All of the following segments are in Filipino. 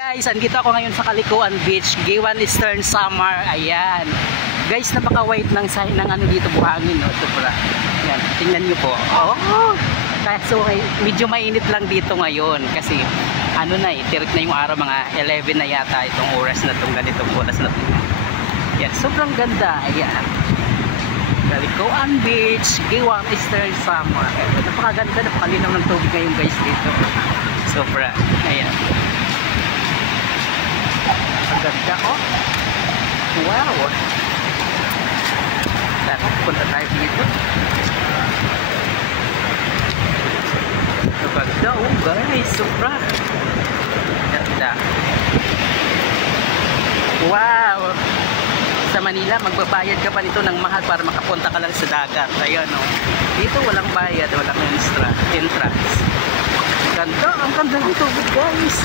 Guys, andito ako ngayon sa Kalikuan Beach, Giwan Eastern Samar. Ayan. Guys, napaka-white ng ano dito, buhangin, no? Supra. Ayan, tingnan niyo po. Oh! So, medyo mainit lang dito ngayon kasi ano na tirik na yung araw, mga 11 na yata itong oras na itong ganitong oras na ito. Ayan, sobrang ganda. Ayan. Kalikuan Beach, Giwan Eastern Samar. Ayan, napakaganda, napakalinaw ng tubig ngayon guys dito. Sobra. Ayan. Ang ganda, oh. Wow. Tara, punta tayo dito. Ang ganda, oh guys. Sobra. Ganda. Wow. Sa Manila, magbabayad ka pa nito ng mahal para makapunta ka lang sa dagat. Ayan, oh. Dito walang bayad, walang entrance. Ganda, ang ganda ng tubig guys.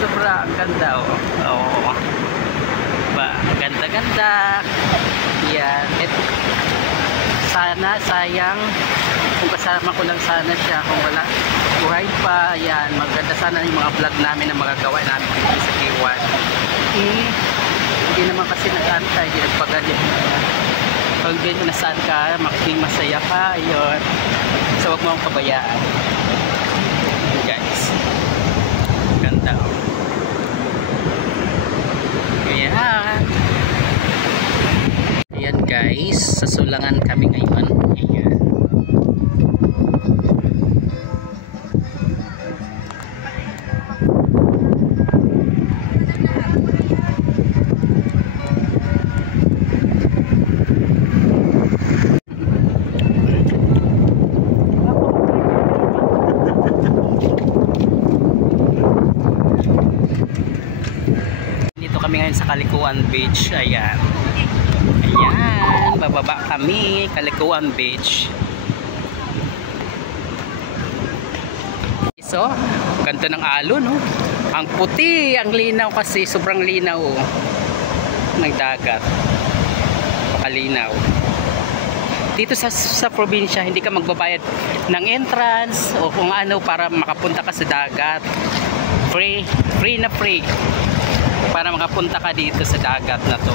Sobra, ang ganda, oh. Oh. Ba, ganda-ganda. Yan. Sana, sayang kung kasama ko lang sana siya, kung wala buhay pa. Yan, maganda sana yung mga vlog namin na magagawa namin dito sa Giwan. Hindi naman kasi nag-antay, hindi nagpagalit. Pag ganyan nasaan ka, maging masaya ka, yun. So, huwag mo akong pabayaan. Guys, ganda, oh. Ayan. Ayan guys, sa Sulangan kami ngayon. Ayan. Kami ngayon sa Kalikuan Beach. Ayan. Ayan, bababa kami, Kalikuan Beach. So, ganda ng alon, no? Ang puti, ang linaw kasi, sobrang linaw, oh, ng dagat. Pakalinaw. Dito sa probinsya, hindi ka magbabayad ng entrance o kung ano para makapunta ka sa dagat. Free na free. Para makapunta ka dito sa dagat na to.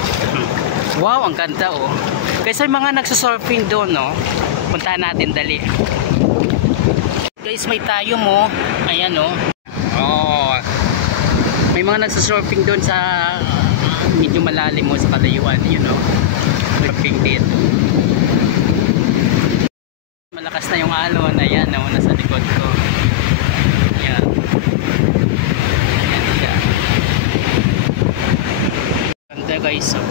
Wow, ang ganda, oh. Kaysa mga nagsusurfing doon, no? Puntahan natin, dali. Guys, may tayo mo. Ayan, oh. Oh. May mga nagsusurfing doon sa medyo malalim mo sa kalayuan, you know. Surfing dito. Malakas na yung alon. Ayan, oh, nasa likod ko. Ayan. Ayan siya. Ganda guys, oh.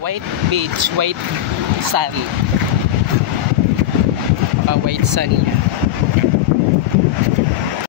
White beach, white sun. White sun niya.